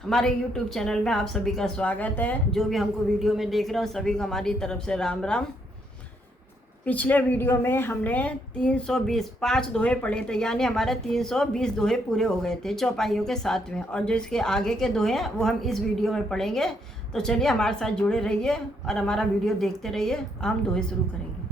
हमारे YouTube channel में आप सभी का स्वागत है। जो भी हमको वीडियो में देख रहे हो सभी को हमारी तरफ से राम राम। पिछले वीडियो में हमने 320 5 दोहे पढ़े थे, यानी हमारे 320 दोहे पूरे हो गए थे चौपाइयों के साथ में, और जो इसके आगे के दोहे हैं वो हम इस वीडियो में पढ़ेंगे। तो चलिए हमारे साथ जुड़े रहिए और हमारा वीडियो देखते रहिए। हम दोहे शुरू करेंगे।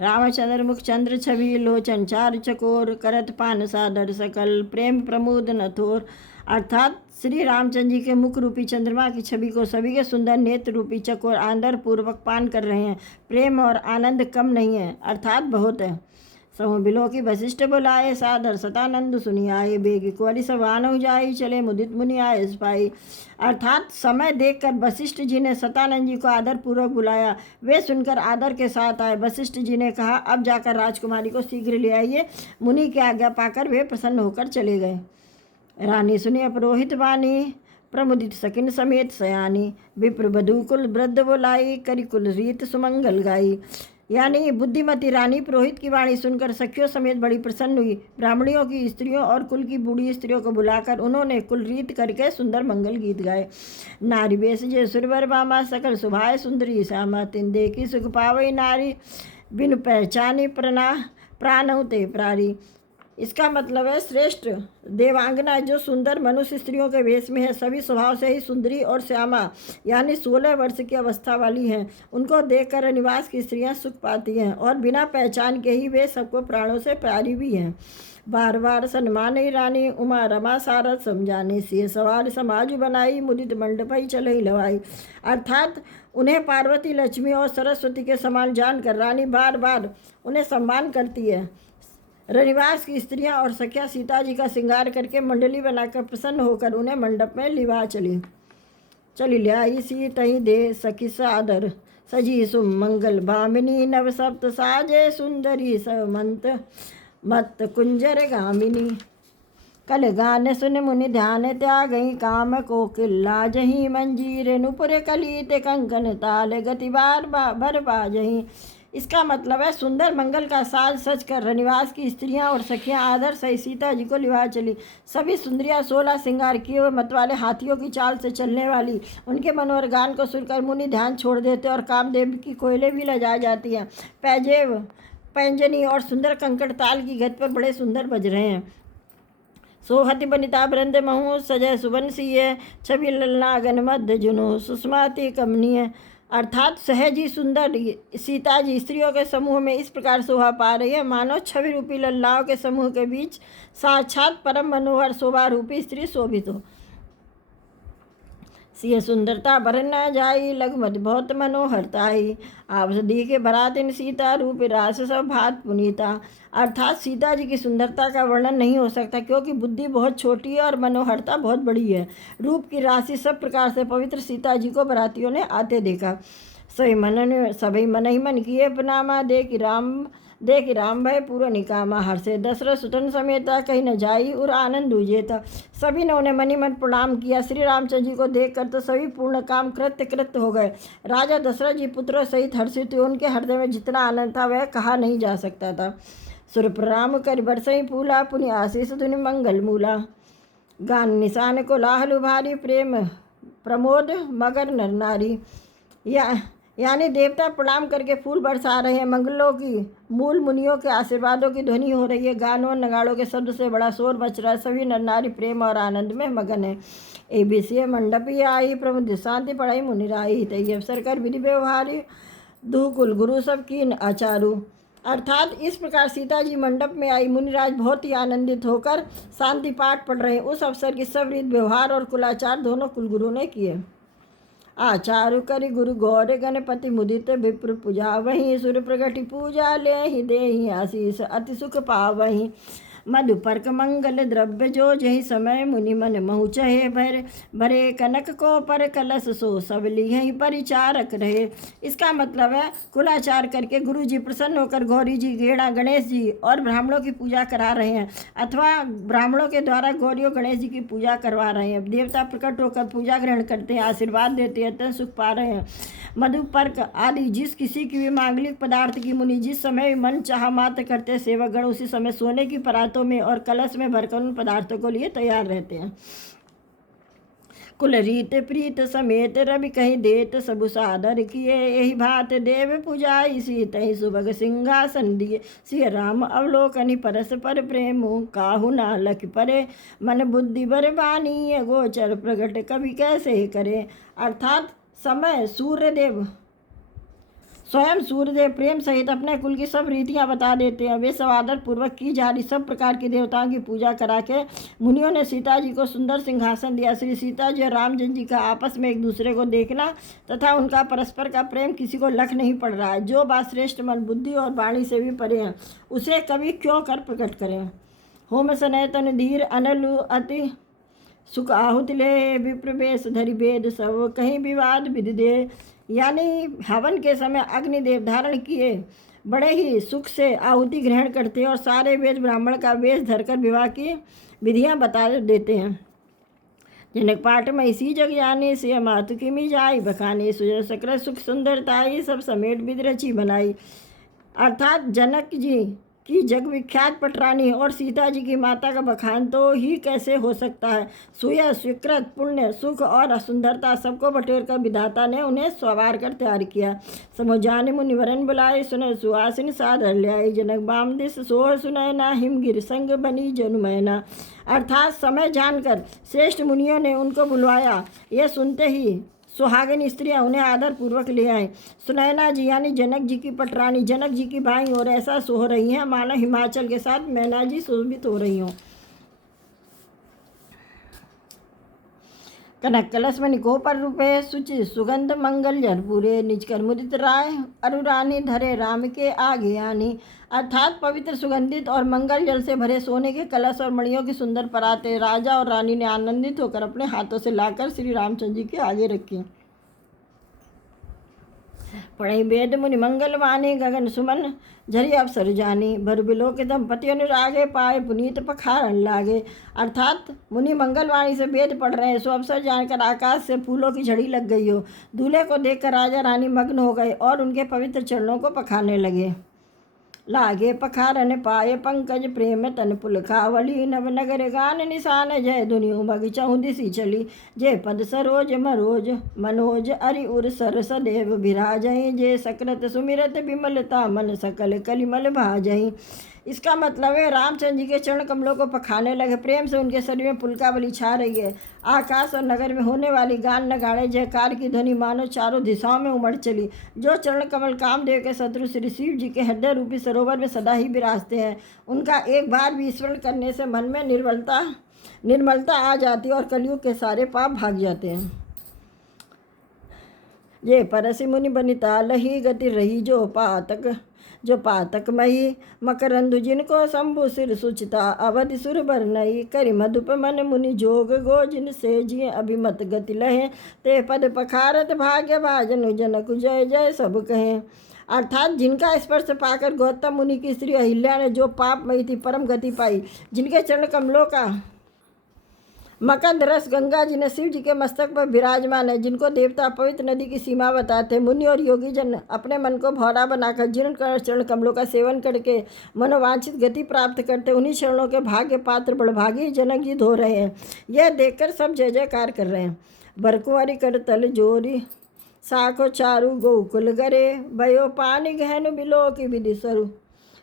रामचंद्र मुख चंद्र छवि लोचन चार चकोर, करत पान सादर सकल प्रेम प्रमोद न थोर। अर्थात श्री रामचंद्र जी के मुख रूपी चंद्रमा की छवि को सभी के सुंदर नेत्र रूपी चकोर आदर पूर्वक पान कर रहे हैं। प्रेम और आनंद कम नहीं है, अर्थात बहुत है। समूह बिलो की वशिष्ठ बुलाए, सादर सतानंद सुनी आए, बेगी कुंवरी सब आनहु जाई, चले मुदित मुनि आए पाई। अर्थात समय देखकर वशिष्ठ जी ने सतानंद जी को आदर पूर्वक बुलाया। वे सुनकर आदर के साथ आए। वशिष्ठ जी ने कहा, अब जाकर राजकुमारी को शीघ्र ले आइए। मुनि की आज्ञा पाकर वे प्रसन्न होकर चले गए। रानी सुनी अपरोहित वाणी, प्रमुदित सकिन समेत सयानी, विप्र बधू कुल वृद्ध बोलाई, करी कुल रीत सुमंगल गाई। यानी बुद्धिमती रानी पुरोहित की वाणी सुनकर सखियों समेत बड़ी प्रसन्न हुई। ब्राह्मणियों की स्त्रियों और कुल की बूढ़ी स्त्रियों को बुलाकर उन्होंने कुल रीत करके सुंदर मंगल गीत गाए। नारी बेस जे सुरवर बामा, सकल सुभाए सुंदरी श्यामा, तिन देखी सुख पावई नारी, बिन पहचानी प्राण ते प्रारी। इसका मतलब है श्रेष्ठ देवांगना जो सुंदर मनुष्य स्त्रियों के वेश में है, सभी स्वभाव से ही सुंदरी और श्यामा यानी 16 वर्ष की अवस्था वाली हैं। उनको देखकर निवास की स्त्रियां सुख पाती हैं और बिना पहचान के ही वे सबको प्राणों से प्यारी भी हैं। बार बार सन्मानी रानी, उमा रमा सारद समझाने से सवार समाज बनाई, मुदित मंडपई चलई लवाई। अर्थात उन्हें पार्वती लक्ष्मी और सरस्वती के समान जानकर रानी बार बार उन्हें सम्मान करती है। रनिवास की स्त्रियां और सखियां सीता जी का श्रृंगार करके मंडली बनाकर प्रसन्न होकर उन्हें मंडप में लिवा चली ल्याई सी तही दे सखी सादर, सजी सुमंगल भामिनी, नव सप्त साजे सुंदरी समंत मत कुंजर गामिनी। कल गान सुन मुनि ध्यान त्यागई, काम को किल्ला जही मंजीर, नुपुर कलीत कंकन ताल, गति बार भर बाजही। इसका मतलब है सुंदर मंगल का साज सज कर रनिवास की स्त्रियां और सखियां आदर सही सीता जी को लिवा चली। सभी सुंदरियां 16 श्रृंगार किए हुए मतवाले हाथियों की चाल से चलने वाली। उनके मनोहर गान को सुनकर मुनि ध्यान छोड़ देते और कामदेव की कोयले भी लजा जाती हैं। पैजेब पैंजनी और सुंदर कंकड़ ताल की गति पर बड़े सुंदर बज रहे हैं। सोहति बनिता वृंद महु, सजय सुबन सिय, छवि ललना गन मध्य जुनू, सुषमाति कमनीय। अर्थात सहज ही सुंदर सीता जी स्त्रियों के समूह में इस प्रकार शोभा पा रही है मानो छवि रूपी लल्लाओं के समूह के बीच साक्षात परम मनोहर शोभा रूपी स्त्री शोभित हो। सिय सुंदरता बरन न जाई, लगमत बहुत मनोहरताई, आवसदी के भरातिन सीता रूप रास सब भात पुनीता। अर्थात सीता जी की सुंदरता का वर्णन नहीं हो सकता, क्योंकि बुद्धि बहुत छोटी है और मनोहरता बहुत बड़ी है। रूप की राशि सब प्रकार से पवित्र सीता जी को बरातियों ने आते देखा। सभी मन ही मन किए प्रणामा, देख राम भय पूरा निकामा, हर्षे दशरथ सुतन समेता, कहीं न जाई और आनंद उजेता। सभी ने उन्हें मनी मन प्रणाम किया। श्री रामचंद्र जी को देखकर तो सभी पूर्ण काम कृत्य हो गए। राजा दशरथ जी पुत्रों सहित हर्षित हुए। उनके हृदय में जितना आनंद था वह कहा नहीं जा सकता था। सुर प्रणाम कर बरसई फूला, पुनि आशीष धुनि मंगल मूला, गान निशान को लाहलु भारी, प्रेम प्रमोद मगर नर नारी। यानी देवता प्रणाम करके फूल बरसा रहे हैं। मंगलों की मूल मुनियों के आशीर्वादों की ध्वनि हो रही है। गानों और नगाड़ों के शब्द से बड़ा शोर मच रहा है। सभी नर नारी प्रेम और आनंद में मगन है। ए विषय मंडपी आई, प्रमुद शांति पढ़ाई मुनिराई, तई अवसर कर विधि व्यवहारी, दू कुल गुरु सब कीन आचारू। अर्थात इस प्रकार सीता जी मंडप में आई। मुनिराज बहुत ही आनंदित होकर शांति पाठ पढ़ रहे हैं। उस अवसर की सब रीत व्यवहार और कुलाचार दोनों कुलगुरु ने किए। आचारु करि गुरु गौर गणपति, मुदित विप्र पूजा वहीं, सुर प्रगति पूजा ले ही दे आशीष, अति सुख पावहीं। मधुपर्क मंगल द्रव्य जो जही समय, मुनि मन महु चहे भरे, कनक को पर कलश सो सब लिहि परिचारक रहे। इसका मतलब है कुलाचार करके गुरु जी प्रसन्न होकर गौरी जी, गेड़ा गणेश जी और ब्राह्मणों की पूजा करा रहे हैं, अथवा ब्राह्मणों के द्वारा गौरी और गणेश जी की पूजा करवा रहे हैं। देवता प्रकट होकर पूजा ग्रहण करते हैं, आशीर्वाद देते हैं, तन सुख पा रहे हैं। मधुपर्क आदि जिस किसी की भी मांगलिक पदार्थ की मुनि जिस समय मन चाह मात्र करते सेवक गण उसी समय सोने की परातों में और कलश में भरकर उन पदार्थों को लिए तैयार रहते हैं। कुल रीत प्रीत समेत रवि कहीं देत सबु सादर किए, यही भात देव पूजाई सीतहि सुभग सिंहासन दिए। सिय राम अवलोकनि परस्पर प्रेम, काहू ना लख परे मन बुद्धि बर बानी, गोचर प्रगट कवि कैसे करे। अर्थात समय सूर्यदेव स्वयं सूर्यदेव प्रेम सहित अपने कुल की सब रीतियां बता देते हैं। वे सब आदर पूर्वक की जा रही सब प्रकार की देवताओं की पूजा करा के मुनियों ने सीता जी को सुंदर सिंहासन दिया। श्री सीता जी और रामचंद्र जी का आपस में एक दूसरे को देखना तथा उनका परस्पर का प्रेम किसी को लख नहीं पड़ रहा है। जो बात श्रेष्ठ मन बुद्धि और वाणी से भी परे हैं उसे कवि क्यों कर प्रकट करें। होम सनैतन धीर अनलु अति सुख आहुति ले, विप्रवेश धरि वेद सब कहीं विवाद विधि दे। यानी हवन के समय अग्निदेव धारण किए बड़े ही सुख से आहुति ग्रहण करते और सारे वेद ब्राह्मण का वेश धरकर विवाह की विधियां बता देते हैं। जनक पाठ में इसी जग जाने से मातु की मी जाई, बखाने सुजय सकृत सुख सुंदरताई, सब समेट विधि रची बनाई। अर्थात जनक जी की जग विख्यात पटरानी और सीता जी की माता का बखान तो ही कैसे हो सकता है। सुय स्वीकृत पुण्य सुख और सुंदरता सबको बटेर कर विधाता ने उन्हें सवार कर तैयार किया। समझाने मुनिवरन बुलाए, सुने सुहासिन सादर ले आई, जनक बाम दिस सोह सुनैना, हिमगिर संग बनी जनुमैना। अर्थात समय जानकर श्रेष्ठ मुनियों ने उनको बुलवाया। यह सुनते ही सुहागिन स्त्रियां उन्हें आदर पूर्वक ले आए। सुनैना जी यानी जनक जी की पटरानी जनक जी की बाई और ऐसा सो रही हैं मानो हिमाचल के साथ मैना जी शोभित हो रही हों। कनक कलश में निको पर रूपे, सुचि सुगंध मंगल जरपूरे, निजकर मुदित राय अरुरानी, धरे राम के आगे आनी। अर्थात पवित्र सुगंधित और मंगल जल से भरे सोने के कलश और मणियों की सुंदर पराते राजा और रानी ने आनंदित होकर अपने हाथों से लाकर श्री रामचंद्र जी के आगे रखी। पढ़ई वेद मुनि मंगल वाणी, गगन सुमन झरी अवसर जानी, भर बिलो के दंपति अनुरागे, पाए पुनीत पखारन लागे। अर्थात मुनि मंगलवाणी से वेद पढ़ रहे हैं, सो अवसर जानकर आकाश से फूलों की झड़ी लग गई हो। दूल्हे को देखकर राजा रानी मग्न हो गए और उनके पवित्र चरणों को पखारने लगे। लागे पखारन पाए पंकज, प्रेम तन पुलखावली, नव नगर गान निशान, जय धुनि उमग चहु दिशि चली। जय पद सरोज मरोज मनोज अरि उर सर सदैव विराजहि, जय सकृत सुमिरत विमलता मन सकल कलिमल भाजहि। इसका मतलब है रामचंद्र जी के चरण कमलों को पखाने लगे। प्रेम से उनके शरीर में पुलकावली छा रही है। आकाश और नगर में होने वाली गान नगाड़े जयकार की ध्वनि मानो चारों दिशाओं में उमड़ चली। जो चरण कमल कामदेव के शत्रु श्री शिव जी के हृदय रूपी सरोवर में सदा ही विराजते हैं, उनका एक बार भी स्मरण करने से मन में निर्मलता आ जाती है और कलयुग के सारे पाप भाग जाते हैं। ये परसि मुनि बनिता लही गति रही, जो पातक मही मकरंदु जिनको शंभु सिर सुचिता, अवधि सुर बर नई करि मधुप मन मुनि जोग गो, जिन से जिये अभिमत गति लहे, ते पद पखारत भाग्य भाजनु जनक जय जय सब कहें। अर्थात जिनका स्पर्श पाकर गौतम मुनि की स्त्री अहिल्या ने जो पापमयी थी परम गति पाई, जिनके चरण कमलों का मकंद रस गंगा जी ने शिव जी के मस्तक पर विराजमान है, जिनको देवता पवित्र नदी की सीमा बताते। मुनि और योगी जन अपने मन को भौरा बनाकर जीर्ण चरण कमलों का सेवन करके मनोवांछित गति प्राप्त करते। उन्हीं चरणों के भाग्य पात्र बड़भागी जनक जी धो रहे हैं। यह देखकर सब जय जयकार कर रहे हैं। बरकुंवरी कर तल जोरी साखो चारु गोकुल गरे, भयो पानी गहन बिलो की विधि स्वरू,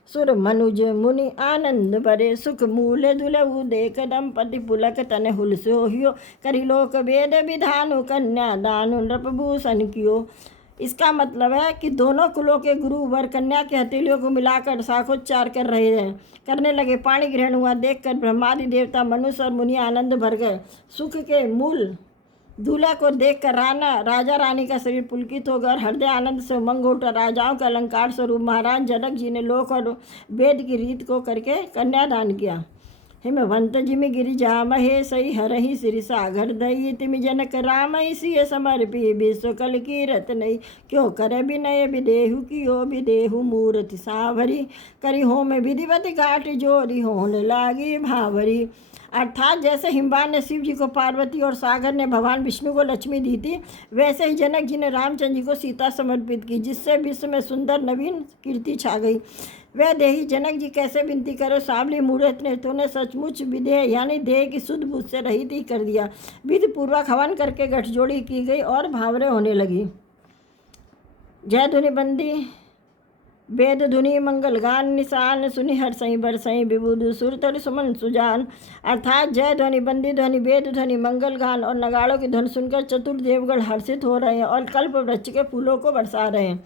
सुर मनुज मुनि आनंद बरे, सुख मूल दुलहु देख दंपति पुलक तन हुल सोहियो, करि लोक वेद विधानु कन्या दानु नृपभूषण कियो। इसका मतलब है कि दोनों कुलों के गुरु वर कन्या की हथेलियों को मिलाकर शाखोच्चार करने लगे। पाणी ग्रहण हुआ देखकर ब्रह्मादि देवता मनुष्य और मुनि आनंद भर गए। सुख के मूल दूल्हा को देखकर राजा रानी का शरीर पुलकित हो गया और हृदय आनंद से उमंग उठा। राजाओं के अलंकार स्वरूप महाराज जनक जी ने लोक और वेद की रीत को करके कन्यादान किया। हिमवंत जिमि गिरिजा महे सही हरहि सिरि सागर दई, तिमि जनक राम सिय समर्पी विश्व कल की रत नहीं, क्यों करे विनय विदेहु कियो विदेहु मूर्ति सावरी, करि होम विधिवत घाट जोरी होन लागी भावरी। अर्थात जैसे हिमवान ने शिव जी को पार्वती और सागर ने भगवान विष्णु को लक्ष्मी दी थी, वैसे ही जनक जी ने रामचंद्र जी को सीता समर्पित की, जिससे विश्व में सुंदर नवीन कीर्ति छा गई। वह देही जनक जी कैसे विनती करो, सांवली मूर्त ने तूने सचमुच विदेह यानी देह की शुद्ध बुद्ध से रहित ही कर दिया। विधि पूर्वक हवन करके गठजोड़ी की गई और भावरे होने लगी। जय धुनि बंदी वेद धुनि मंगल गान निशान, सुनि हर्षई बरसई विबुध सुर तर सुमन सुजान। अर्थात जय ध्वनि, बंदी ध्वनि, वेद ध्वनि, मंगल गान और नगाड़ों की ध्वनि सुनकर चतुर्देवगण हर्षित हो रहे हैं और कल्प वृक्ष के फूलों को बरसा रहे हैं।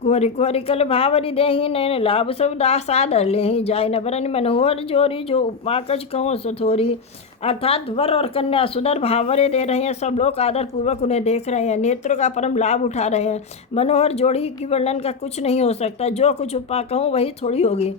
कुंवरी कुंवरी कल भावरी देही, नैन लाभ सब दास सादर लेही, जाय न बरन मनोहर जोरी, जो उपमा कच कहो सुथोरी। अर्थात वर और कन्या सुंदर भावरे दे रहे हैं, सब लोग आदर पूर्वक उन्हें देख रहे हैं, नेत्रों का परम लाभ उठा रहे हैं। मनोहर जोड़ी की वर्णन का कुछ नहीं हो सकता, जो कुछ उपमा कहूँ वही थोड़ी होगी।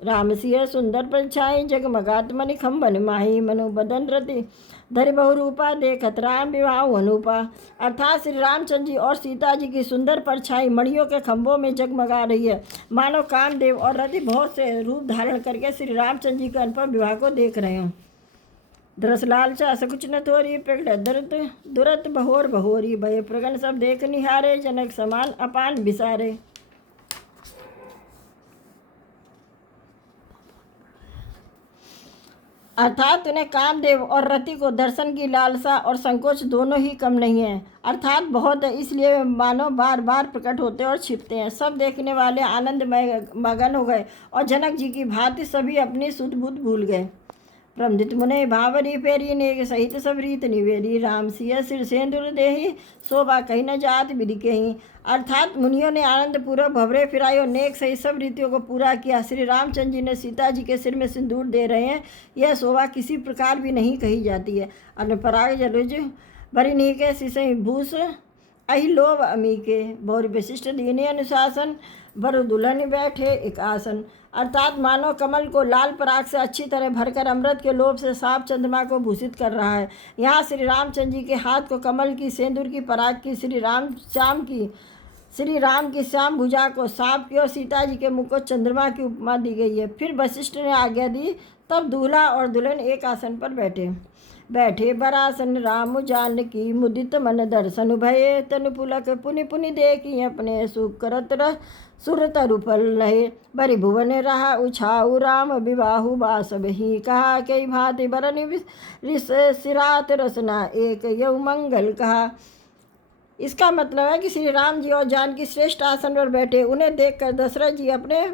राम सिंह सुंदर परछाई, जगमगात मणि खम्बन माही, मनु बदन रति धरि बहुरूपा, देखत राम विवाह अनुपा। अर्थात श्री रामचंद्र जी और सीता जी की सुंदर परछाई मणियों के खंभों में जगमगा रही है, मानो कामदेव और रति बहुत से रूप धारण करके श्री रामचंद्र जी के अनुपम विवाह को देख रहे हों। दरस लालचा सकुच न थोरी, प्रगट दरत दुरत बहोर बहोरी, भय प्रगन सब देख निहारे, जनक समान अपान बिसारे। अर्थात उन्हें कामदेव और रति को दर्शन की लालसा और संकोच दोनों ही कम नहीं है, अर्थात बहुत है, इसलिए मानो बार बार प्रकट होते और छिपते हैं। सब देखने वाले आनंद में मगन हो गए और जनक जी की भांति सभी अपनी सुध बुद्ध भूल गए। प्रमदित मुने भावरी फेरी, नेक सहित सब रीत निवेरी, राम सिया सिर सेंदुर देही, शोभा कहीं न जात विधि कहीं। अर्थात मुनियों ने आनंद पूर्वक भवरे फिराई और नेक सहित सब रीतियों को पूरा किया। श्री रामचंद्र जी ने सीता जी के सिर में सिंदूर दे रहे हैं, यह शोभा किसी प्रकार भी नहीं कही जाती है। अन्नपराग जलुज भरी नहीं के सिसई भूष, अहि लोभ अमी के, भौर विशिष्ट दीने अनुशासन, वर दुल्हन बैठे एक आसन। अर्थात मानव कमल को लाल पराग से अच्छी तरह भरकर अमृत के लोभ से साफ चंद्रमा को भूषित कर रहा है। यहाँ श्री रामचंद्र जी के हाथ को कमल की, सेंदूर की पराग की, श्री राम की श्याम भुजा को सांप की और सीता जी के मुख को चंद्रमा की उपमा दी गई है। फिर वशिष्ठ ने आज्ञा दी, तब दूल्हा और दुल्हन एक आसन पर बैठे बरासन, राम जानकी मुदित मन दर्शन भये, तनु पुलक पुनि पुनि देखी, अपने सुख करत रह सुर तरु पल नहे, बरि भुवन रहा उछाऊ, राम विवाहु बासव ही, कहा कई भांति बरन रिस सिरात रसना, एक यऊ मंगल कहा। इसका मतलब है कि श्री राम जी और जानकी श्रेष्ठ आसन पर बैठे। उन्हें देखकर दशरथ जी अपने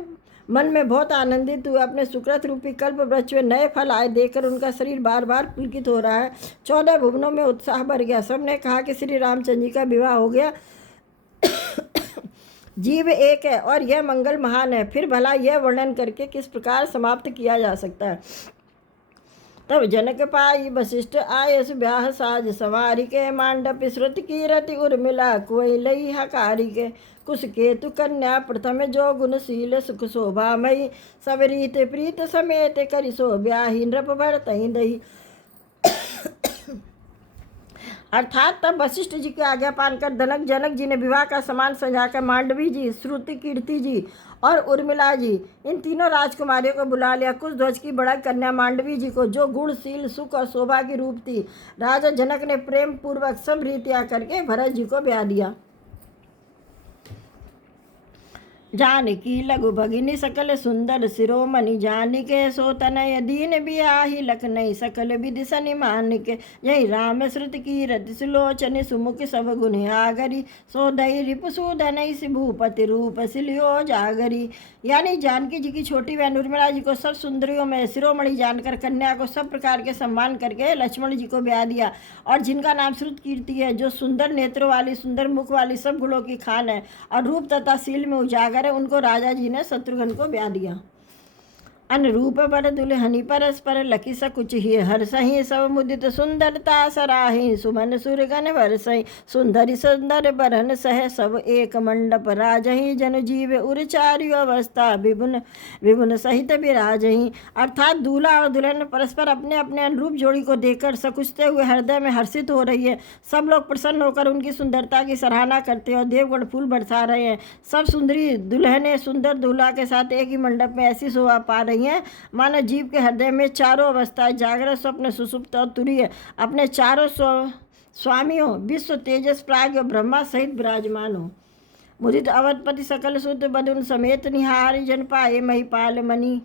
मन में बहुत आनंदित हुए। अपने सुकृत रूपी कल्प वृक्ष में नए फल आए देखकर उनका शरीर बार बार पुलकित हो रहा है। 14 भुवनों में उत्साह बढ़ गया। सबने कहा कि श्री रामचंद्र जी का विवाह हो गया। जीव एक है और यह मंगल महान है। फिर भला यह वर्णन करके किस प्रकार समाप्त किया जा सकता है। तब जनक पाई वशिष्ठ आयस ब्याह साज सवारी के, मांडप श्रुत की रति उर्मिला कोई लई हकारी के, कुश केतु कन्या प्रथम जो गुणशील सुख शोभामयी, सब रीत प्रीत समेत करि सो ब्याही, नृप भरतहि दही। अर्थात तब वशिष्ठ जी की आज्ञा पाकर जनक जी ने विवाह का सामान सजाकर मांडवी जी, श्रुति कीर्ति जी और उर्मिला जी, इन तीनों राजकुमारियों को बुला लिया। कुछ ध्वज की बड़ा कन्या मांडवी जी को, जो गुणशील सुख और शोभा की रूप थी, राजा जनक ने प्रेम पूर्वक सब रीतियाँ करके भरत जी को ब्याह दिया। जानकी लघु भगिनी सकल सुंदर शिरोमणि, जानिके सो तनय दीन बियाही, लखनई सकल विधि सनि मानिके, यही राम श्रुति की रति सुलोचन, सुमुख सब गुण आगरी, सो दई रिपुसूदनई सि भूपति रूप सिलियो जागरी। यानी जानकी जी की छोटी बहन उर्मिला जी को सब सुंदरियों में शिरोमणि जानकर कन्या को सब प्रकार के सम्मान करके लक्ष्मण जी को ब्याह दिया, और जिनका नाम श्रुत कीर्ति है, जो सुंदर नेत्रों वाली, सुंदर मुख वाली, सब गुणों की खान है और रूप तथा शील में उजागर, उनको राजा जी ने शत्रुघ्न को ब्याह दिया। अनुरूप बर दुल्हनी परस्पर लखी सकुच ही, हर्षहि सब मुदित सुंदरता सराहि, सुमन सुरगन वर्षहि, सुंदरी सुंदर बरन सह, सब एक मंडप राजहि, जन जीव उर चार्य अवस्था, विभुन विभुन सहित विराजहि। अर्थात दूल्हा और दुल्हन परस्पर अपने अपने अनुरूप जोड़ी को देखकर सकुचते हुए हृदय में हर्षित हो रही है। सब लोग प्रसन्न होकर उनकी सुंदरता की सराहना करते हैं और देवगण फूल बरसा रहे हैं। सब सुंदरी दुल्हनें सुंदर दूल्हा के साथ एक ही मंडप में ऐसी शोभा पा रही रही हैं। मानव जीव के हृदय में चारों अवस्थाएं जागृत, स्वप्न, सुषुप्त और तुरीय अपने चारों स्वामियों विश्व, तेजस, प्राग ब्रह्मा सहित विराजमान हो। मुदित अवधपति सकल शुद्ध बदुन समेत निहार जन पाए महिपाल मणि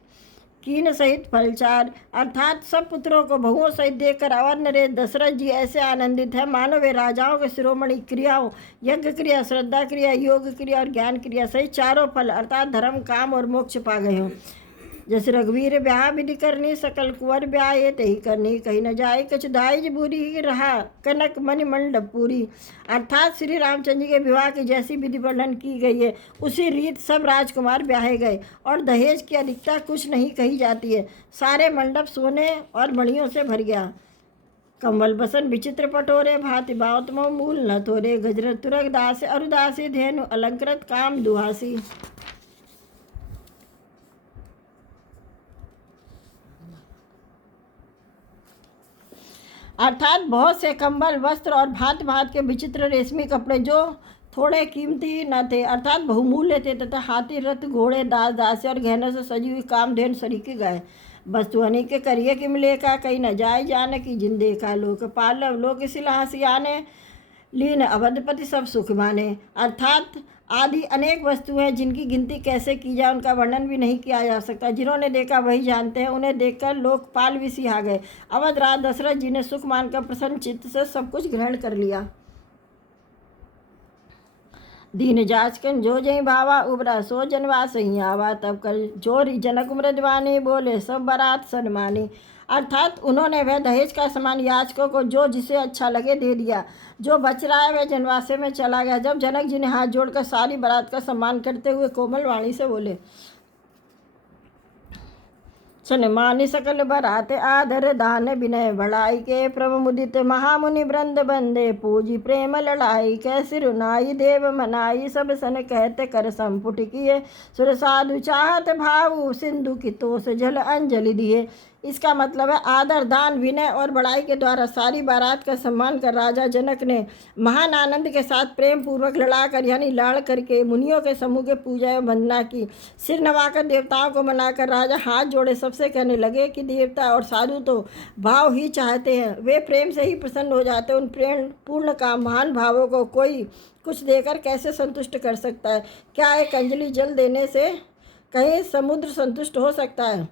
कीन सहित फलचार। अर्थात सब पुत्रों को बहुओं सहित देखकर अवध नरेश दशरथ जी ऐसे आनंदित है मानो वे राजाओं के शिरोमणि क्रियाओं, यज्ञ क्रिया, श्रद्धा क्रिया, योग क्रिया और ज्ञान क्रिया सहित चारों फल अर्थात धर्म, काम और मोक्ष पा गए हों। जस रघुवीर ब्याह विधि करनी, सकल कुंवर ब्याह ये तही करनी, कहीं न जाए कछ दाइज बुरी, रहा कनक मणि मंडप पूरी। अर्थात श्री रामचंद्र जी के विवाह की जैसी विधि वर्णन की गई है उसी रीत सब राजकुमार ब्याहे गए और दहेज की अधिकता कुछ नहीं कही जाती है। सारे मंडप सोने और मणियों से भर गया। कम्बल बसन विचित्र पटोरे, भांति बावतमो मूल न थोरे, गजर तुरग दास अरुदासी, धेनु अलंकृत काम दुहासी। अर्थात बहुत से कंबल, वस्त्र और भांत भांत के विचित्र रेशमी कपड़े जो थोड़े कीमती न थे अर्थात बहुमूल्य थे, तथा हाथी, रथ, घोड़े, दास दासी और गहनों से सजी हुई कामधेनु सरीके गए। वस्तु अनेक करिए कि मिले का, कहीं न जाए जान की जिंदे का, लोक पालव लोक सिलासी आने, लीन अवधपति सब सुख माने। अर्थात आदि अनेक वस्तुएं हैं जिनकी गिनती कैसे की जाए उनका वर्णन भी नहीं किया जा सकता। जिन्होंने देखा वही जानते हैं। उन्हें देखकर लोकपाल भी सिहा गए। अवध राज दशरथ जी ने सुख मानकर प्रसन्न चित्त से सब कुछ ग्रहण कर लिया। दीन जाचकन जो जय भावा, उबरा सो जनवा सही आवा, तब कर जोरी जनक मृदवानी, बोले सब बारात सन्मानी। अर्थात उन्होंने वह दहेज का सामान याचकों को जो जिसे अच्छा लगे दे दिया। जो बच रहा है वह जनवासे में चला गया। जब जनक जी ने हाथ जोड़कर सारी बारात का सम्मान करते हुए कोमल वाणी से बोले, सन्मानी सकल बरात आदर दान विनय बढ़ाई के, प्रभु मुदित महामुनि वृंद बंदे पूजी प्रेम लड़ाई के, सिरुनाई देव मनाई सब सन कहते कर संपुट किए, सुर साधु चाहत भाव सिंधु की तोस जल अंजलि दिए। इसका मतलब है आदर, दान, विनय और बड़ाई के द्वारा सारी बारात का सम्मान कर राजा जनक ने महान आनंद के साथ प्रेम पूर्वक लड़ाकर यानी लाड़ करके मुनियों के समूह के पूजा एवं वंदना की। सिर नवाकर देवताओं को मनाकर राजा हाथ जोड़े सबसे कहने लगे कि देवता और साधु तो भाव ही चाहते हैं, वे प्रेम से ही प्रसन्न हो जाते हैं। उन प्रेम पूर्ण का महान भावों को कोई कुछ देकर कैसे संतुष्ट कर सकता है? क्या एक अंजलि जल देने से कहीं समुद्र संतुष्ट हो सकता है?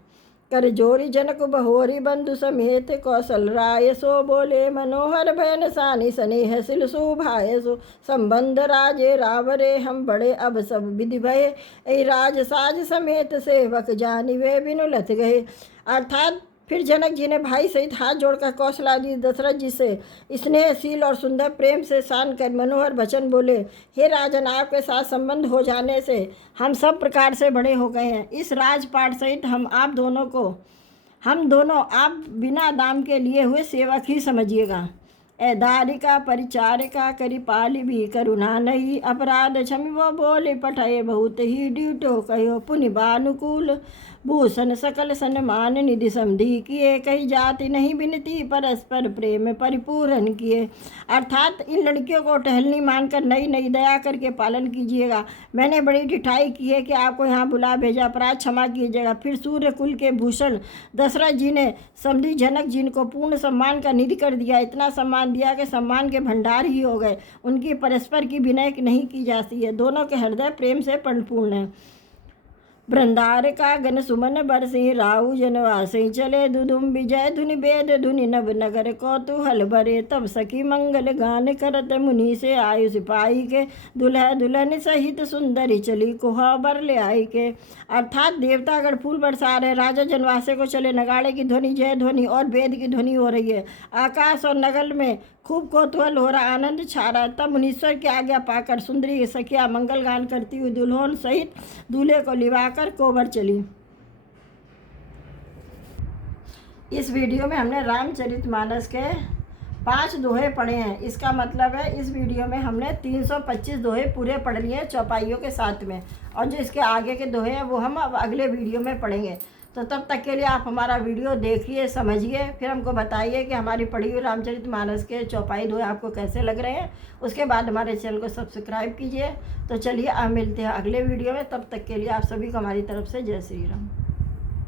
कर जोरी जनक बहोरी बंधु समेत कौशल राय, सो बोले मनोहर भयन सानी स्नेह सिल शोभाय, सो संबंध राजे रावरे हम बड़े अब सब विधि भये, ऐ राज साज समेत सेवक जानी वे बिनु लथ गए। अर्थात फिर जनक जी ने भाई सहित हाथ जोड़कर कौशलादि दशरथ जी से स्नेहशील और सुंदर प्रेम से सान कर मनोहर वचन बोले, हे राजन, आपके साथ संबंध हो जाने से हम सब प्रकार से बड़े हो गए हैं। इस राजपाट सहित हम दोनों आप बिना दाम के लिए हुए सेवक ही समझिएगा। दारिका परिचारिका करी पाली भी करुणा नहीं, अपराध क्षमी वो बोले पठाए बहुत ही ड्यूटो कहो पुनि बानुकूल, भूषण सकल सन्मान निधि समधि किए, कही जाति नहीं बिनती परस्पर प्रेम परिपूर्ण किए। अर्थात इन लड़कियों को टहलनी मानकर नई नई दया करके पालन कीजिएगा। मैंने बड़ी ढिठाई की है कि आपको यहाँ बुला भेजा, अपराध क्षमा कीजिएगा। फिर सूर्य कुल के भूषण दशरथ जी ने समधि जनक जी को पूर्ण सम्मान का निधि कर दिया। इतना सम्मान दिया कि सम्मान के भंडार ही हो गए। उनकी परस्पर की विनय नहीं की जाती है। दोनों के हृदय प्रेम से परिपूर्ण है। वृंदार का गण सुमन बरसी, राहु जनवासी चले दुदुम विजय धुनि वेद धुनि नव नगर कौतूहल भरे, तब सखी मंगल गान करत मुनि से आयु सिपाही के, दुल्हा दुल्हन सहित सुंदरी चली कुहाबर ले आई के। अर्थात देवतागण फूल बरसा रहे, राजा जनवासे को चले, नगाड़े की ध्वनि, जय ध्वनि और वेद की ध्वनि हो रही है। आकाश और नगल में खूब कौतूहल हो रहा, आनंद छा रहा। तब मुनीश्वर की आज्ञा पाकर सुंदरी सखिया मंगल गान करती हुई दुल्हन सहित दूल्हे को लिवाकर कोबर चली। इस वीडियो में हमने रामचरितमानस के 5 दोहे पढ़े हैं। इसका मतलब है इस वीडियो में हमने 325 दोहे पूरे पढ़ लिए हैं चौपाइयों के साथ में, और जो इसके आगे के दोहे हैं वो हम अब अगले वीडियो में पढ़ेंगे। तो तब तक के लिए आप हमारा वीडियो देखिए, समझिए, फिर हमको बताइए कि हमारी पढ़ी हुई रामचरितमानस के चौपाई दोहे आपको कैसे लग रहे हैं। उसके बाद हमारे चैनल को सब्सक्राइब कीजिए। तो चलिए अब मिलते हैं अगले वीडियो में। तब तक के लिए आप सभी को हमारी तरफ से जय श्री राम।